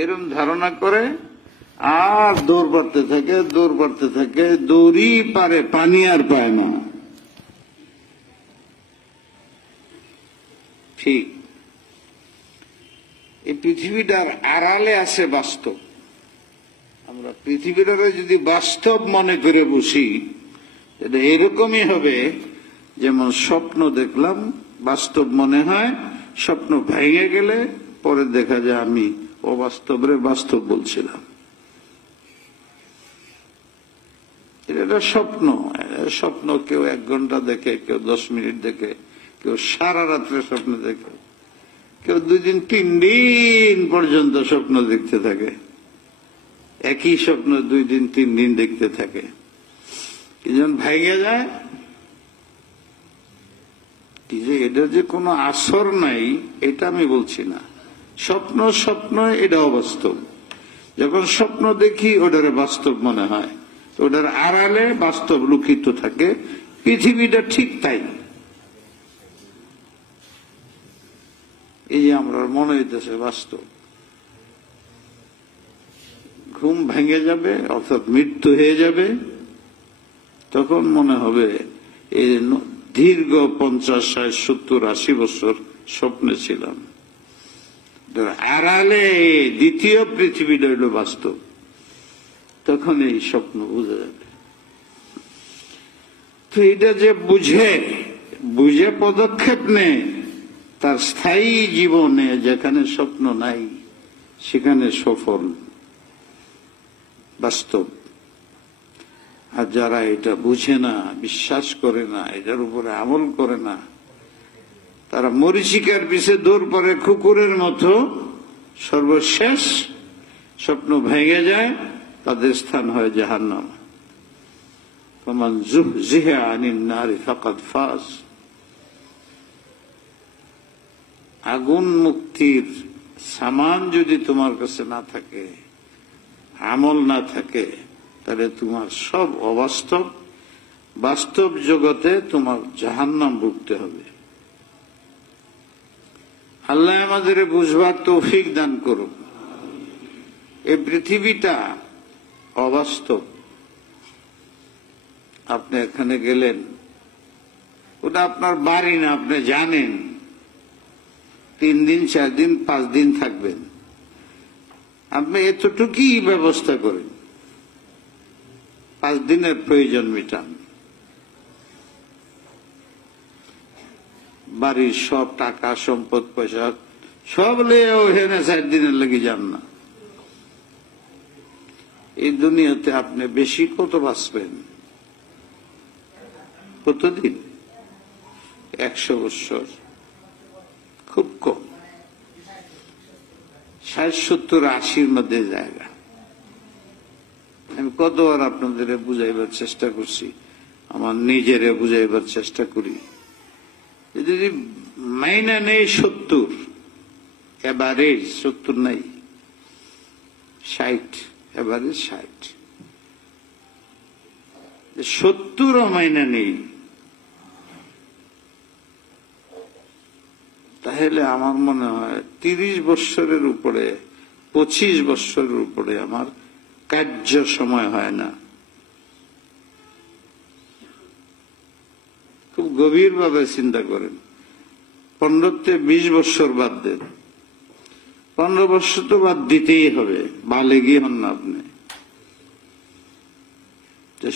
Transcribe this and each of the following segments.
এরকম ধারণা করে আর দৌড় পড়তে থাকে, দৌড়ই পারে, পানি আর পায় না। ঠিক এই পৃথিবীটার আড়ালে আছে বাস্তব। আমরা পৃথিবীটারে যদি বাস্তব মনে করে বসি, এটা এরকমই হবে যেমন স্বপ্ন দেখলাম বাস্তব মনে হয়, স্বপ্ন ভেঙে গেলে পরে দেখা যায় আমি অবাস্তবরে বাস্তব বলছিলাম। এটা স্বপ্ন। স্বপ্ন কেউ 1 ঘন্টা দেখে, কেউ 10 মিনিট দেখে, কেউ সারা রাত্রে স্বপ্ন দেখে, কেউ 2 দিন 3 দিন পর্যন্ত স্বপ্ন দেখতে থাকে। একই স্বপ্ন 2 দিন 3 দিন দেখতে থাকে। যখন ভেঙে যায়, কি যে এটা যে কোনো আসর নাই এটা আমি বলছি না। স্বপ্ন স্বপ্ন, এটা অবাস্তব। যখন স্বপ্ন দেখি ওটারে বাস্তব মনে হয়, ওটার আড়ালে বাস্তব লুকিত থাকে। পৃথিবীটা ঠিক তাই। এই যে আমরা মনে হইতেছে বাস্তব, ঘুম ভেঙে যাবে অর্থাৎ মৃত্যু হয়ে যাবে, তখন মনে হবে এই দীর্ঘ 50, 60, 70, 80 বছর স্বপ্নে ছিলাম। আড়ালে দ্বিতীয় পৃথিবীটা হইল বাস্তব, তখন এই স্বপ্ন বুঝা যাবে। তো এটা যে বুঝে পদক্ষেপ নেয়, তার স্থায়ী জীবনে যেখানে স্বপ্ন নাই সেখানে সফল বাস্তব। আর যারা এটা বুঝে না, বিশ্বাস করে না, এটার উপরে আমল করে না, তারা মরীচিকার পিছে দৌড় পড়ে কুকুরের মতো, সর্বশেষ স্বপ্ন ভেঙে যায়, তাদের স্থান হয় জাহান্নাম। ফামান যুহজিহা আনিন নারি ফাকাদ ফাজ। আগুন মুক্তির সামান যদি তোমার কাছে না থাকে, আমল না থাকে, তাহলে তোমার সব অবাস্তব। বাস্তব জগতে তোমার জাহান্নাম ভুগতে হবে। আল্লাহ আমাদের বুঝবার তৌফিক দান করুন। এই পৃথিবীটা অবাস্তব। আপনি এখানে গেলেন, ওটা আপনার বাড়ি না, আপনি জানেন 3 দিন 4 দিন 5 দিন থাকবেন। আপনি এতটুকুই ব্যবস্থা করেন, 5 দিনের প্রয়োজন মেটান। বাড়ির সব টাকা সম্পদ পয়সা সব লিয়ে ওখানে 4 দিনের লেগে যান না। এই দুনিয়াতে আপনি বেশি কত বাঁচবেন? কতদিন? 100 বছর, খুব কম। 60, 70, 80-র মধ্যে জায়গা। আমি কতবার আপনাদের বুঝাইবার চেষ্টা করছি, আমার নিজেরে বুঝাইবার চেষ্টা করি। যদি মাইনা নেই 70, এভারেজ 70 নাই, 60, এভারেজ 60, 70ও মাইনা নেই, তাহলে আমার মনে হয় 30 বছরের উপরে, 25 বছরের উপরে আমার কার্য সময় হয় না। খুব গভীরভাবে চিন্তা করেন। 15-20 বছর বাদ দেন, 15 বছর তো বাদ দিতেই হবে, বালেগী হন না আপনি।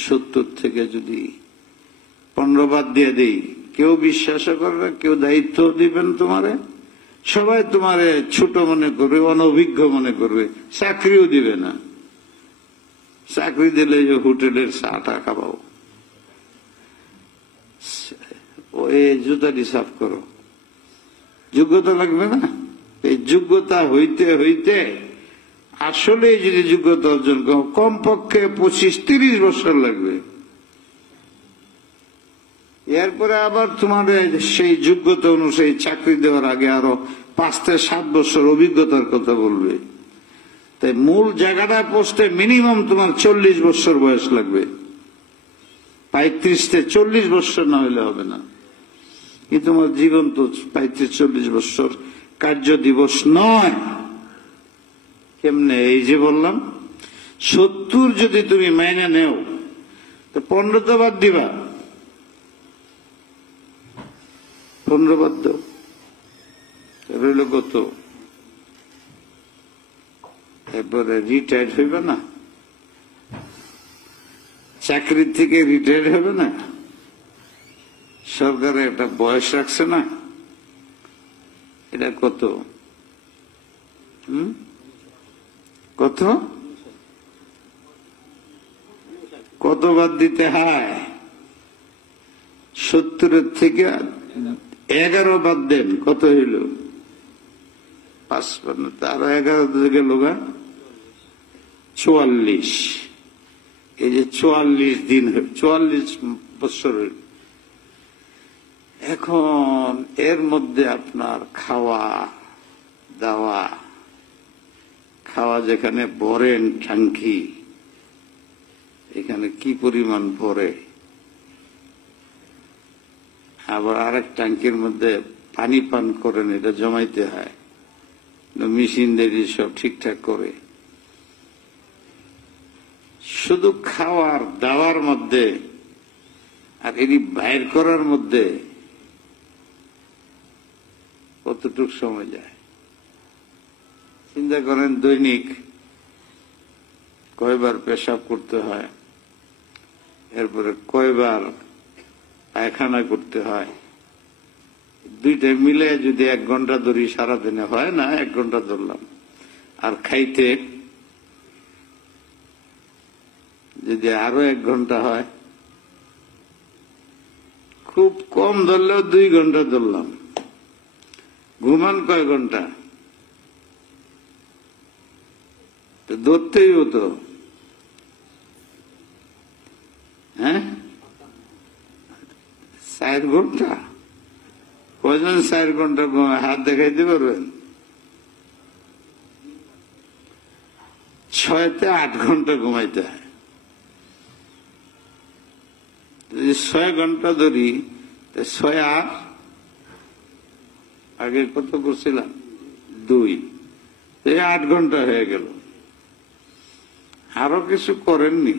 70 থেকে যদি 15 বাদ দিয়ে দেই, কেউ বিশ্বাস করে না, কেউ দায়িত্ব দিবেন তোমারে, সবাই তোমারে ছোট মনে করবে, অনভিজ্ঞ মনে করবে, চাকরিও দিবে না। চাকরি দিলে যে হোটেলের চাটা খাবাও, ওই জুতাটি সাফ করো, যোগ্যতা লাগবে না? এই যোগ্যতা হইতে হইতে আসলে যদি যোগ্যতা অর্জন করো, কমপক্ষে 25-30 বছর লাগবে। এরপরে আবার তোমার সেই যোগ্যতা অনুযায়ী চাকরি দেওয়ার আগে আরো 5-7 বছর অভিজ্ঞতার কথা বলবে। তাই মূল জায়গাটা পৌঁছতে মিনিমাম তোমার 40 বছর বয়স লাগবে। 35-40 বছর না হলে হবে না। কিন্তু তোমার জীবন তো 35-40 বছর কার্য দিবস নয়, কেমনে? এই যে বললাম 70 যদি তুমি মাইনে নেও তো 15 তো বাদ দিবা, 15 বাদ দাও, রইল কত? এরপরে রিটায়ার্ড হইবে না, চাকরির থেকে রিটায়ার্ড হবে না, সরকারে একটা বয়স রাখছে না, এটা কত? কত কত বাদ দিতে হয়? 70 থেকে 11 বাদ দেন, কত হইল? 55, তার 11 থেকে লোগা 44। এই যে 44 দিন, 44 বছর হইল। এখন এর মধ্যে আপনার খাওয়া দাওয়া, খাওয়া যেখানে ভরেন টাঙ্কি, এখানে কি পরিমাণ ভরে, আবার আরেক ট্যাঙ্কির মধ্যে পানি পান করেন, এটা জমাইতে হয়, মেশিনারি সব ঠিকঠাক করে। শুধু খাওয়ার দাওয়ার মধ্যে আর এটি বাইর করার মধ্যে কতটুকু সময় যায় চিন্তা করেন। দৈনিক কয়বার পেশাব করতে হয়, এরপরে কয়বার পায়খানা করতে হয়, দুইটা মিলে যদি 1 ঘন্টা ধরি সারাদিনে, হয় না 1 ঘন্টা ধরলাম, আর খাইতে যদি আরো 1 ঘন্টা হয়, খুব কম ধরলেও 2 ঘন্টা ধরলাম। ঘুমান কয় ঘন্টা? ধরতেই হতো, হ্যাঁ 4 ঘন্টা। কয়জন 4 ঘন্টা হাত দেখাইতে পারবেন? 6 থেকে 8 ঘন্টা ঘুমাইতে হয়। যদি 6 ঘন্টা ধরি, 6 আর আগে কত করছিলাম? 2, 8 ঘন্টা হয়ে গেল। আরো কিছু করেননি।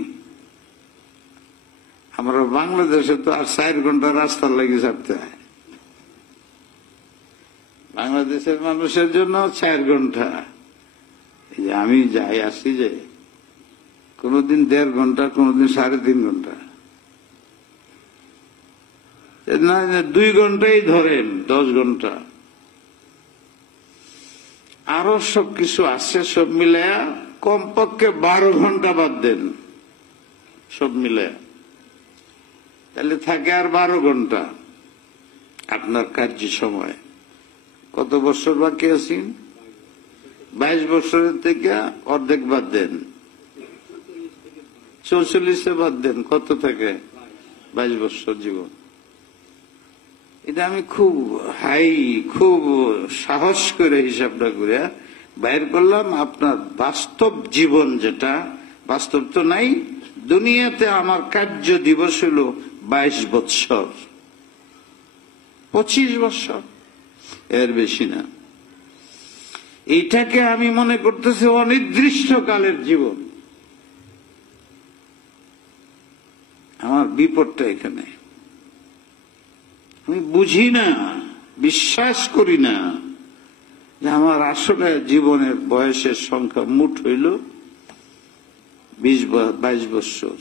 আমরা বাংলাদেশে তো আর 4 ঘন্টা রাস্তার লাগি ছাড়তে হয়। বাংলাদেশের মানুষের জন্য 4 ঘন্টা। এই যে আমি যাই আসি, যে কোনদিন 1.5 ঘন্টা, কোনদিন 3.5 ঘন্টা, না 2 ঘন্টাই ধরেন, 10 ঘন্টা। আরো সবকিছু আছে, সব মিলায়া কমপক্ষে 12 ঘন্টা বাদ দেন, সব মিলায়া, তাহলে থাকে আর 12 ঘন্টা আপনার কার্য সময়। কত বছর বাকি আছেন? 22 বছরের থেকে অর্ধেক বাদ দেন, 44 বাদ দেন, কত থাকে? 22 বছর জীবন। এটা আমি খুব সাহস করে হিসাবটা করে বাইর করলাম। আপনার বাস্তব জীবন, যেটা বাস্তব তো নাই দুনিয়াতে, আমার কার্য দিবস হল 22 বছর, 25 বছর, এর বেশি না। এইটাকে আমি মনে করতেছি অনির্দিষ্টকালের জীবন। আমার বিপদটা এখানে, আমি বুঝি না, বিশ্বাস করি না যে আমার আসলে জীবনের বয়সের সংখ্যা মোট হইল 22 বছর।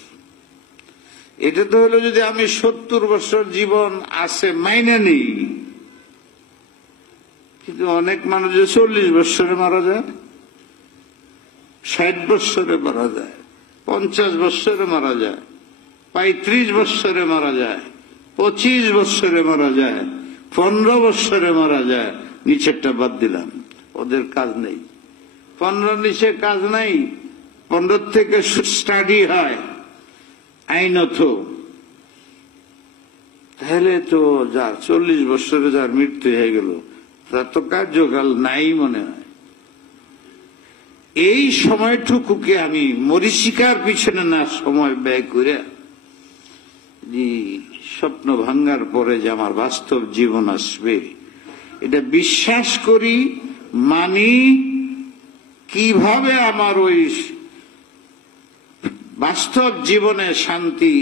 এটা তো হলো যদি আমি 70 বছর জীবন আছে মাইনে নেই, কিন্তু অনেক মানুষ 40 বছরে মারা যায়, 60 বছরে মারা যায়, 50 বছরে মারা যায়, 35 বছরে মারা যায়, 25 বছরে মারা যায়, 15 বছরে মারা যায়। নিচেরটা বাদ দিলাম, ওদের কাজ নেই। 15 নিচে কাজ নাই, 15 থেকে স্টাডি হয় আইনত। তাহলে তো যার 40 বছরে যার মৃত্যু হয়ে গেল, তার তো কার্যকাল নাই মনে হয়। এই সময়টুকুকে আমি মরীচিকার পিছনে না সময় ব্যয় করে, স্বপ্ন ভাঙ্গার পরে যে আমার বাস্তব জীবন আসবে, এটা বিশ্বাস করি, মানি, কিভাবে আমার ওই বাস্তব জীবনে শান্তি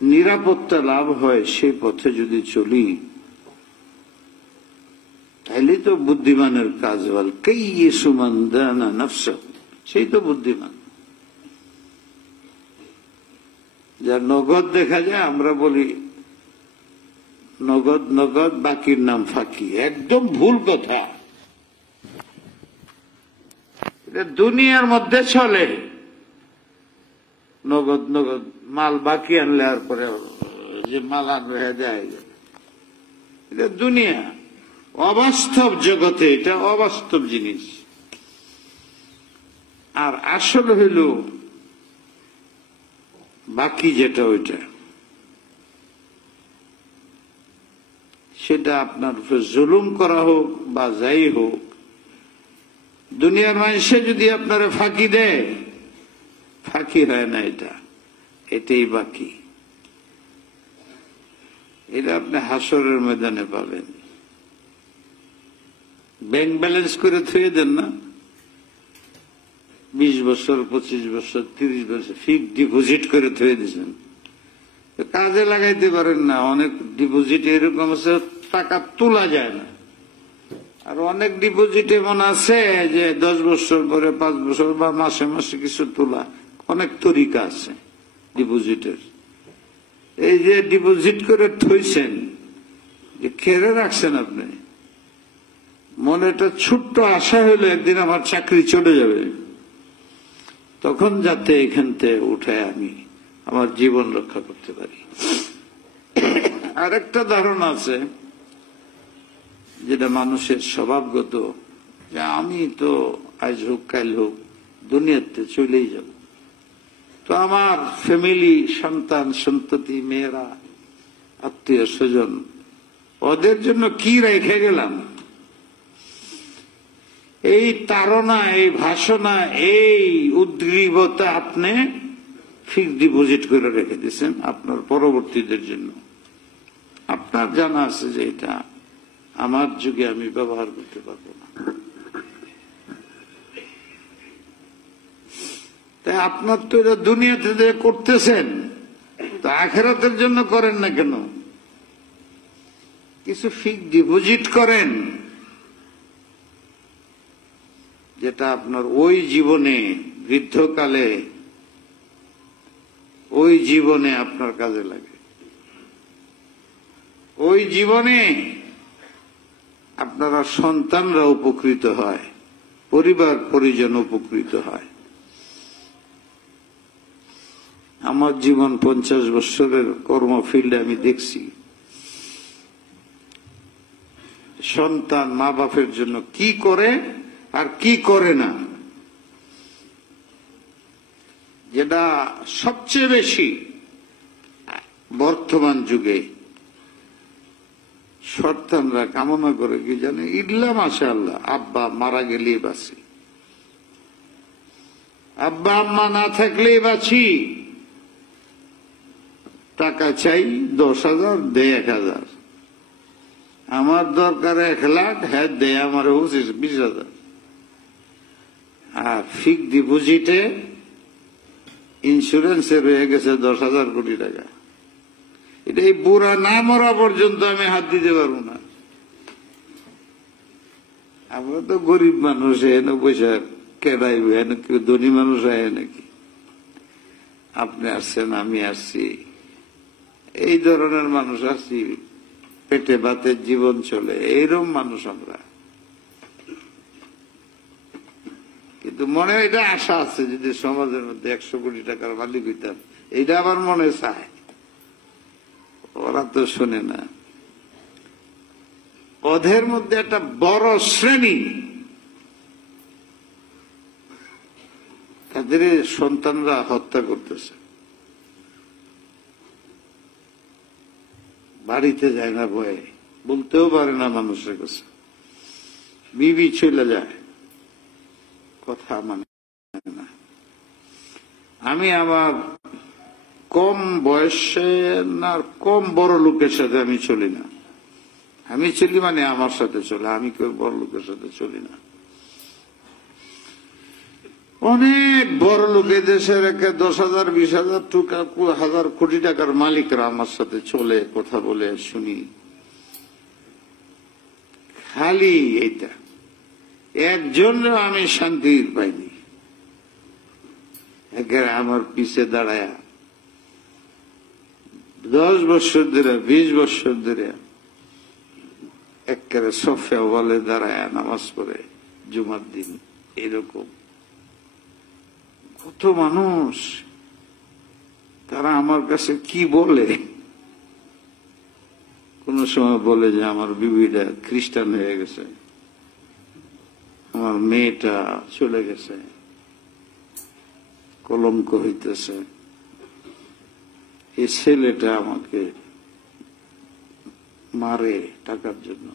নিরাপত্তা লাভ হয় সেই পথে যদি চলি, তাহলে তো বুদ্ধিমানের কাজ বল কাইয়িসুমান দানা নাফসাহু, সেই তো বুদ্ধিমান। যা নগদ দেখা যায় আমরা বলি নগদ নগদ, বাকির নাম ফাঁকি। একদম ভুল কথা। এটা দুনিয়ার মধ্যে চলে, নগদ নগদ মাল বাকি আনলে আর পরে যে মাল আনবে দেয়, এটা দুনিয়া। অবাস্তব জগতে এটা অবাস্তব জিনিস। আর আসল হইল বাকি যেটা, ওইটা সেটা আপনার উপর জুলুম করা হোক বা যাই হোক, দুনিয়ার মানুষে যদি আপনারা ফাঁকি দেয়, ফাঁকি হয় না, এটাই বাকি। এটা আপনি হাসরের ময়দানে পাবেন। ব্যাংক ব্যালেন্স করে থুয়ে দেন না, 20 বছর 25 বছর 30 বছর ফিক্সড ডিপোজিট করে থুয়ে দিয়েছেন, কাজে লাগাইতে পারেন না। অনেক ডিপোজিট এরকম আছে টাকা তোলা যায় না, আর অনেক ডিপোজিট এমন আছে যে 10 বছর পরে 5 বছর বা মাসে মাসে কিছু তোলা। অনেক তরিকা আছে ডিপোজিটের। এই যে ডিপোজিট করে থইছেন, যে খেরে রাখছেন আপনি, মনে একটা ছোট্ট আশা হইলো একদিন আমার চাকরি চলে যাবে, তখন যাতে এখান থেকে উঠে আমি আমার জীবন রক্ষা করতে পারি। আরেকটা ধারণা আছে যেটা মানুষের স্বভাবগত, যে আমি তো আজ হোক কাল হোক দুনিয়াতে চলেই যাব, তো আমার ফ্যামিলি, সন্তান সন্ততি, মেয়েরা, আত্মীয় স্বজন, ওদের জন্য কি রেখে গেলাম। এই তাড়না, এই ভাষণা, এই উদ্গ্রীবতা আপনি ফিক্সড ডিপোজিট করে রেখে দিয়েছেন আপনার পরবর্তীদের জন্য। আপনার জানা আছে যে এটা আমার যুগে আমি ব্যবহার করতে পারবো না, তাই আপনার তো এটা দুনিয়াতে যে করতেছেন, তো আখিরাতের জন্য করেন না কেন? কিছু ফিক্সড ডিপোজিট করেন, যেটা আপনার ওই জীবনে, বৃদ্ধকালে ওই জীবনে আপনার কাজে লাগে। ওই জীবনে আপনারা সন্তানরা উপকৃত হয়, পরিবার পরিজন উপকৃত হয়। আমার জীবন 50 বছরের কর্মফিল্ডে আমি দেখছি সন্তান মা বাপের জন্য কি করে আর কি করে না। যেটা সবচেয়ে বেশি বর্তমান যুগে সন্তানরা কামনা করে কি জানে, ইল্লা মাশাআল্লাহ আব্বা মারা গেলেই বাঁচি, আব্বা আম্মা না থাকলেই বাঁচি, টাকা চাই 10,000 দে 1,000, আমার দরকার 1 লাখ, হ্যাঁ দে আমার 20,000। আর ফিক্সড ডিপোজিটে ইন্স্যুরেন্সে রয়ে গেছে 10,000 কোটি টাকা। এটা এই বুড়া না মরা পর্যন্ত আমি হাত দিতে পারবো না। আমরা তো গরিব মানুষ, এনে পয়সা কেনাইবে, এনে কেউ ধনী মানুষ আয় নাকি? আপনি আসছেন, আমি আসছি, এই ধরনের মানুষ আসছি, পেটে ভাতের জীবন চলে, এইরকম মানুষ আমরা। কিন্তু মনে এটা আশা আছে, যদি সমাজের মধ্যে 100 কোটি টাকার মালিক হইতাম, এইটা আমার মনে চায়। ওরা তো শোনে না। ওদের মধ্যে একটা বড় শ্রেণী, তাদের সন্তানরা হত্যা করতেছে, বাড়িতে যায় না ভয়ে, বলতেও পারে না মানুষের কাছে, বিবি চলে যায়, কথা মানে না। আমি আমার কম বয়সে না কম বড় লোকের সাথে আমি চলি না। আমি চলি মানে আমার সাথে চলে, আমি কেউ বড় লোকের সাথে চলি না। অনেক বড় লোক দেশের 10,000 20,000 হাজার কোটি টাকার মালিকরা আমার সাথে চলে কথা বলে শুনি, খালি এইটা একজন আমি শান্তি পাইনি। আমার পিছে দাঁড়ায় 10 বছর ধরে 20 বছর ধরে একেবারে সফে বলে দাঁড়ায় নামাজ পড়ে জুমার দিন। এরকম কত মানুষ, তারা আমার কাছে কি বলে, কোন সময় বলে যে আমার বিবিটা খ্রিস্টান হয়ে গেছে, আমার মেয়েটা চলে গেছে, কলঙ্ক হইতেছে, এই ছেলেটা আমাকে মারে টাকার জন্য।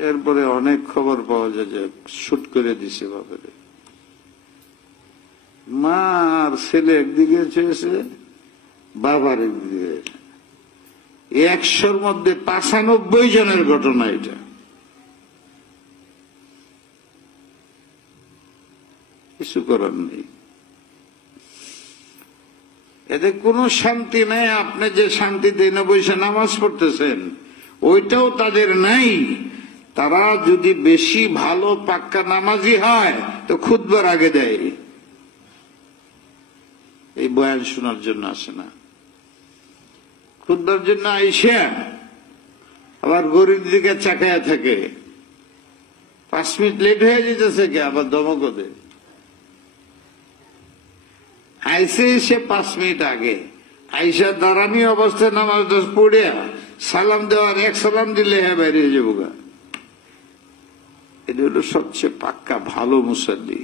এরপরে অনেক খবর পাওয়া যায় যে শুট করে দিছে বাপের। মা আর ছেলে একদিকে চেয়েছে, বাবার একদিকে। 100-র মধ্যে 95 জনের ঘটনা এটা। কিছু করার নেই, এতে কোনো শান্তি নাই। আপনি যে শান্তিতে না বসে নামাজ পড়তেছেন ওইটাও তাদের নাই। তারা যদি বেশি ভালো পাক্কা নামাজি হয় তো খুতবার আগে দেয়, এই বয়ান শোনার জন্য আসে না। খুতবার জন্য আইসা আবার গরিব দিকে চাকায়া থাকে, 5 মিনিট লেট হয়ে যেতেছে কে, আবার ধমক দেয়। আইসে এসে 5 মিনিট আগে আইসা দাঁড়ানি অবস্থায় নামাজ পড়িয়া সালাম দেওয়ার 1 সালাম দিলে হ্যাঁ বাইরে যাবো গা। এটা হলো সবচেয়ে পাক্কা ভালো মুসাল্লি।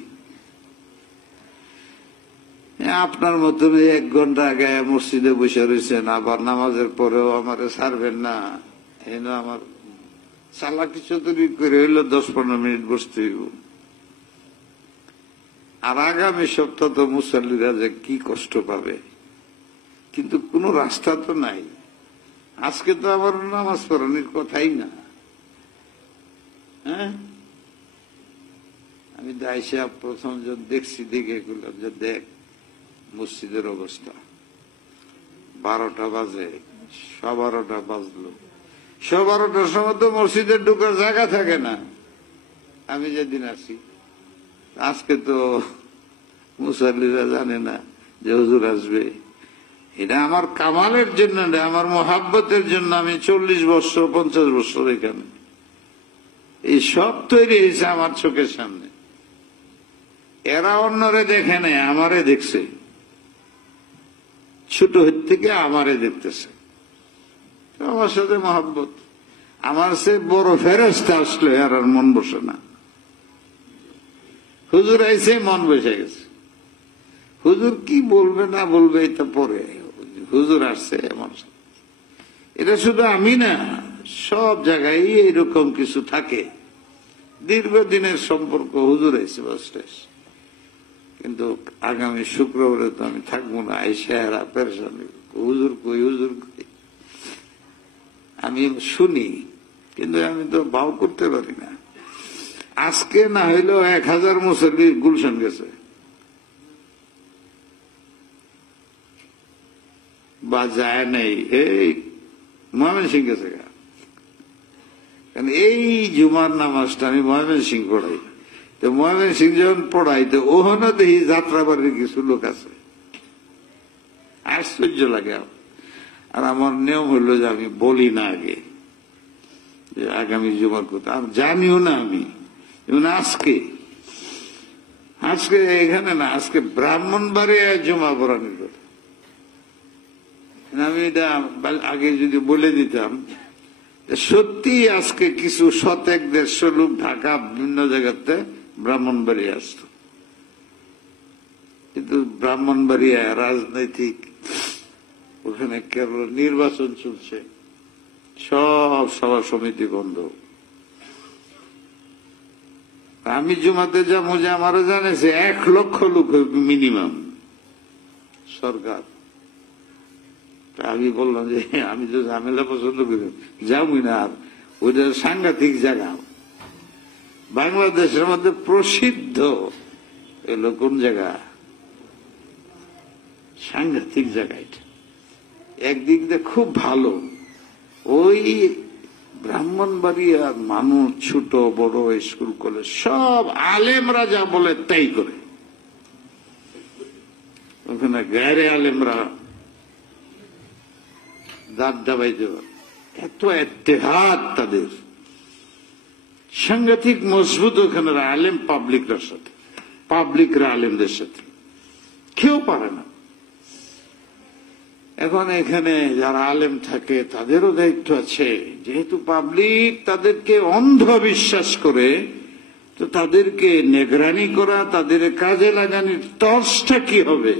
আপনার মতো 1 ঘন্টা আগে মসজিদে বসে রয়েছেন, আবার নামাজের পরেও আমারে ছাড়বেন না, এন আমার চালাকি চতুরি করে হইলো 10-15 মিনিট বসতে হইব। আর আগামী সপ্তাহ তো মুসল্লিরা যে কি কষ্ট পাবে, কিন্তু কোন রাস্তা তো নাই। আজকে তো আবার নামাজ পড়ানোর কথাই না। হ্যাঁ, আমি দায়সা প্রথম যখন দেখছি, দেখে গেলাম যে দেখ মসজিদের অবস্থা। 12টা বাজে, 12:15 বাজলো। 12:15 সময় তো মসজিদে ঢুকার জায়গা থাকে না। আমি যেদিন আসি, আজকে তো মুসল্লিরা জানে না যে হুজুর আসবে। এটা আমার কামালের জন্য না, আমার মোহাব্বতের জন্য। আমি 40 বছর 50 বছর এখানে, এই সব তৈরি হয়েছে আমার চোখের সামনে। এরা অন্যরে দেখে নেই, আমারে দেখছে। ছোট হইতে থেকে আমারে দেখতেছে, আমার সাথে মোহাব্বত। আমার সে বড় ফেরেশতা আসলে আর মন বসে না। হুজুর আইসে মন বসে গেছে। হুজুর কি বলবে না বলবে এটা পরে, হুজুর আসছে এমন। এটা শুধু আমি না, সব জায়গায় এরকম কিছু থাকে। দীর্ঘদিনের সম্পর্ক, হুজুর আইসে বাসটা। কিন্তু আগামী শুক্রবারে তো আমি থাকবো না, আইসা এরা পেরেশানি, হুজুর কই হুজুর কই। আমি শুনি, কিন্তু আমি তো ভাও করতে পারি না। আজকে না হইলেও 1000 মুসল্লি গুলশান গেছে, বা যায় নাই, এই ময়মনসিংহ গেছে। কারণ এই জুমার নামাজটা আমি ময়মনসিংহ পড়াই, তো ময়মনসিংহ যখন পড়াই তো ওখানে দেখি যাত্রাবাড়ির কিছু লোক আছে। আশ্চর্য লাগে। আর আমার নিয়ম হইলো যে আমি বলি না আগে যে আগামী জুমার কথা, আর জানিও না আমি। আজকে এখানে না, আজকে ব্রাহ্মণবাড়িয়ায় জমা পড়ানোর কথা। আমি এটা আগে যদি বলে দিতাম, সত্যি আজকে কিছু 100-150 লোক ঢাকা বিভিন্ন জায়গাতে ব্রাহ্মণবাড়িয়া আসতো। কিন্তু ব্রাহ্মণবাড়িয়া রাজনৈতিক, ওখানে কেবল নির্বাচন চলছে, সব সভা সমিতি বন্ধ। আমি জুমাতে যাবো যে আমারও জানেছে 1 লক্ষ লোক মিনিমাম সরকার। আমি বললাম যে আমি তো ঝামেলা পছন্দ করি, যাবই না। আর ওইটা সাংঘাতিক জায়গা, বাংলাদেশের মধ্যে প্রসিদ্ধ এলো কোন জায়গা, সাংঘাতিক জায়গা এটা। একদিক দিয়ে খুব ভালো, ওই ব্রাহ্মণবাড়িয়ার মানুষ ছোট বড় স্কুল কলেজ সব আলেমরা যা বলে তাই করে। ওখানে গায়রে আলেমরা দাঁত দাবাইতে পারে, এত ইত্তেহাদ তাদের, সাংঘাতিক মজবুত ওখানে আলেম পাবলিকরার সাথে, পাবলিকরা আলেমদের সাথে, কেউ পারে না। এখন এখানে যারা আলেম থাকে তাদেরও দায়িত্ব আছে, যেহেতু পাবলিক তাদেরকে অন্ধ বিশ্বাস করে, তো তাদেরকে নিগরানি করা, তাদের কাজে লাগানোর তর্সটা কি হবে?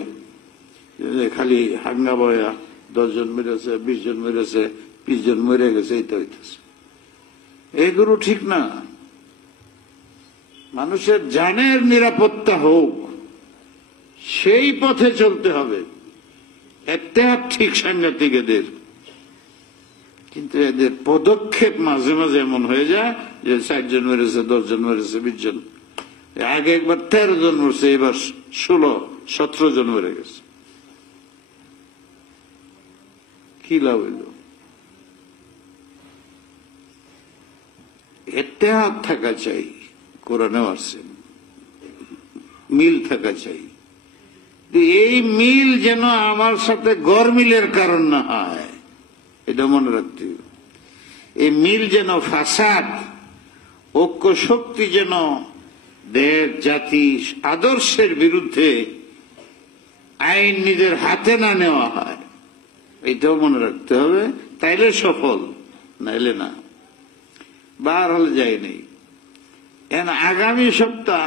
খালি হাঙ্গা বয়া 10 জন মেরেছে, 20 জন মেরেছে, 20 জন মরে গেছে, এইটা হইতেছে, এগুলো ঠিক না। মানুষের জানের নিরাপত্তা হোক, সেই পথে চলতে হবে। ইত্তেহাদ ঠিক সাংঘাতিক এদের, কিন্তু এদের পদক্ষেপ মাঝে মাঝে এমন হয়ে যায় যে 60 জন মেরেছে, 10 জন মেরেছে, 20 জন, আগে একবার 13 জন মরছে, এবার 16-17 জন মরে গেছে। কি লাভ হইল? ইত্তেহাদ থাকা চাই, কোরআনে আছে মিল থাকা চাই। এই মিল যেন আমার সাথে গরমিলের কারণ না হয়, এটা মনে রাখতে হবে। এই মিল যেন ফাসাদ, ঐক্য শক্তি যেন দেশ জাতি আদর্শের বিরুদ্ধে আইন নিজের হাতে না নেওয়া হয়, এটাও মনে রাখতে হবে। তাইলে সফল, নাইলে না। বার হলে যাই নেই। আগামী সপ্তাহ